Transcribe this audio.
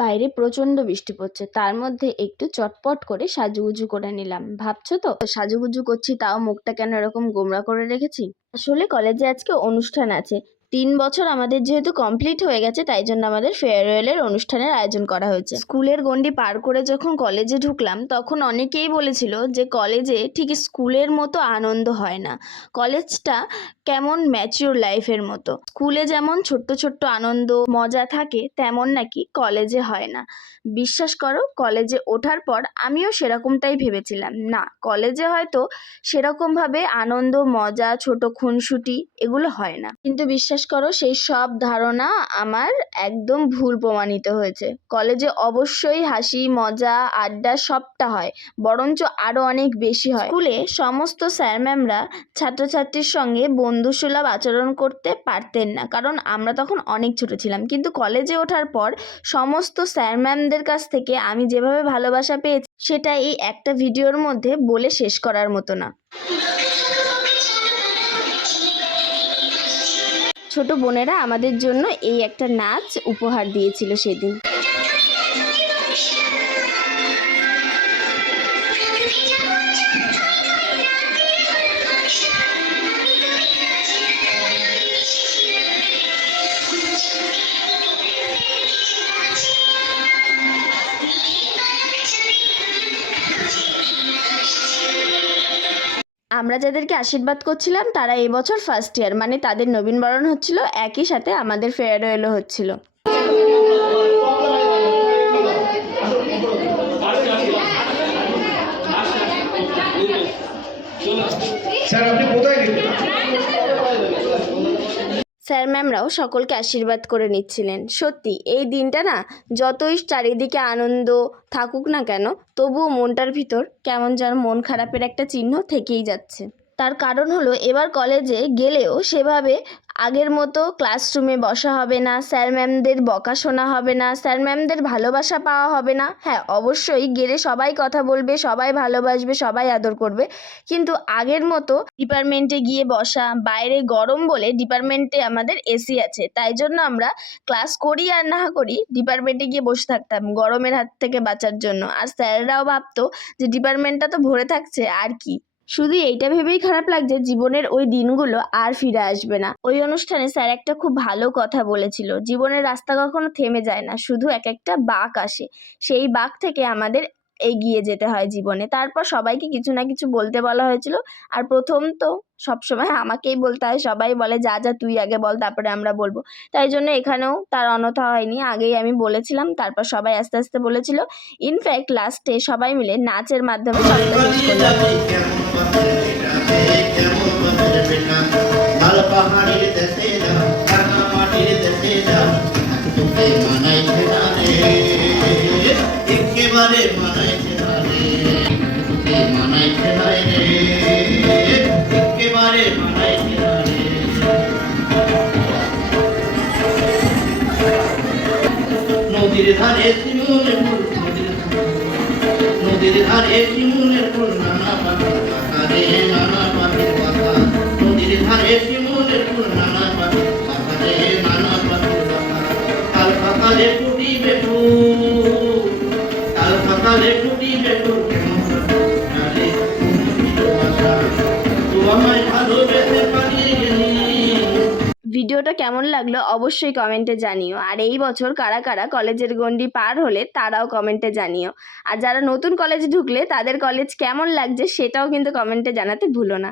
বাইরে প্রচণ্ড বৃষ্টি পড়ছে, তার মধ্যে একটু চটপট করে সাজুগুজু করে নিলাম। ভাবছো তো সাজুগুজু করছি তাও মুখটা কেন এরকম গোমড়া করে রেখেছি? আসলে কলেজে আজকে অনুষ্ঠান আছে। 3 বছর আমাদের যেহেতু কমপ্লিট হয়ে গেছে, তাই জন্য আমাদের ফেয়ারওয়েলের অনুষ্ঠানের আয়োজন করা হয়েছে। স্কুলের গণ্ডি পার করে যখন কলেজে ঢুকলাম, তখন অনেকেই বলেছিল যে কলেজে ঠিক স্কুলের মতো আনন্দ হয় না। কলেজটা কেমন ম্যাচিওর লাইফের মতো। স্কুলে যেমন ছোট্ট ছোট্ট আনন্দ মজা থাকে, তেমন নাকি কলেজে হয় না। বিশ্বাস করো, কলেজে ওঠার পর আমিও সেরকমটাই ভেবেছিলাম। না, কলেজে হয়তো সেরকমভাবে আনন্দ মজা ছোট খুনসুটি এগুলো হয় না। কিন্তু বিশ্বাস করো, সেই সব ধারণা আমার একদম ভুল প্রমাণিত হয়েছে। কলেজে অবশ্যই হাসি মজা আড্ডা সবটা হয়, বরঞ্চ আরো অনেক বেশি হয়। স্কুলে সমস্ত স্যার ম্যামরা ছাত্রছাত্রীর সঙ্গে বন্ধুসুলভ আচরণ করতে পারতেন না, কারণ আমরা তখন অনেক ছোট ছিলাম। কিন্তু কলেজে ওঠার পর সমস্ত স্যার ম্যামদের কাছ থেকে আমি যেভাবে ভালোবাসা পেয়েছি, সেটা এই একটা ভিডিওর মধ্যে বলে শেষ করার মতো না। ছোট বোনেরা আমাদের জন্য এই একটা নাচ উপহার দিয়েছিল সেদিন। আমরা যাদেরকে আশীর্বাদ করছিলাম তারা এবছর ফার্স্ট ইয়ার, মানে তাদের নবীনবরণ হচ্ছিল, একই সাথে আমাদের ফেয়ারওয়েলও হচ্ছিল। স্যার ম্যামরাও সকলকে আশীর্বাদ করে নিচ্ছিলেন। সত্যি এই দিনটা না, যতই চারিদিকে আনন্দ থাকুক না কেন, তবুও মনটার ভিতর কেমন যেন মন খারাপের একটা চিহ্ন থেকেই যাচ্ছে। তার কারণ হলো, এবার কলেজে গেলেও সেভাবে আগের মতো ক্লাসরুমে বসা হবে না, স্যার ম্যামদের বকা শোনা হবে না, স্যার ম্যামদের ভালোবাসা পাওয়া হবে না। হ্যাঁ, অবশ্যই গেলে সবাই কথা বলবে, সবাই ভালোবাসবে, সবাই আদর করবে, কিন্তু আগের মতো ডিপার্টমেন্টে গিয়ে বসা, বাইরে গরম বলে ডিপার্টমেন্টে আমাদের এসি আছে, তাই জন্য আমরা ক্লাস করি আর না করি ডিপার্টমেন্টে গিয়ে বসে থাকতাম গরমের হাত থেকে বাঁচার জন্য। আর স্যাররাও ভাবতো যে ডিপার্টমেন্টটা তো ভরে থাকছে, আর কি। শুধু এইটা ভেবেই খারাপ লাগছে, জীবনের ওই দিনগুলো আর ফিরে আসবে না। ওই অনুষ্ঠানে স্যার একটা খুব ভালো কথা বলেছিল, জীবনের রাস্তা কখনো থেমে যায় না, শুধু এক একটা বাঁক আসে, সেই বাঁক থেকে আমাদের এগিয়ে যেতে হয় জীবনে। তারপর সবাইকে কিছু না কিছু বলতে বলা হয়েছিল, আর প্রথম তো সবসময় আমাকেই বলতে হয়। সবাই বলে যা যা তুই আগে বল, তারপরে আমরা বলবো। তাই জন্য এখানেও তার অন্যথা হয়নি, আগেই আমি বলেছিলাম, তারপর সবাই আস্তে আস্তে বলেছিল। ইনফ্যাক্ট লাস্টে সবাই মিলে নাচের মাধ্যমে সবটা শেষ করলাম। নদীর ধারে শিমুলের ফুল, নদীর ধারে শিমুলের ফুল, নানা পাখির কথা রে, নানা পাখির কথা। নদীর ধারে শিমুলের ফুল, নানা পাখির কথা রে, নানা পাখির কথা। কাল সকালে ফুটিবে ফুল, কাল সকালে ফুটিবে ফুল, কেমন জানে তুমি ভালোবাসা, তো আমায় ভালোবেসে পালিয়ে গেলি। ভিডিওটা কেমন লাগলো অবশ্যই কমেন্টে জানিও। আর এই বছর কারা কারা কলেজের গণ্ডি পার হলে তারাও কমেন্টে জানিও। আর যারা নতুন কলেজে ঢুকলে তাদের কলেজ কেমন লাগছে সেটাও কিন্তু কমেন্টে জানাতে ভুলো না।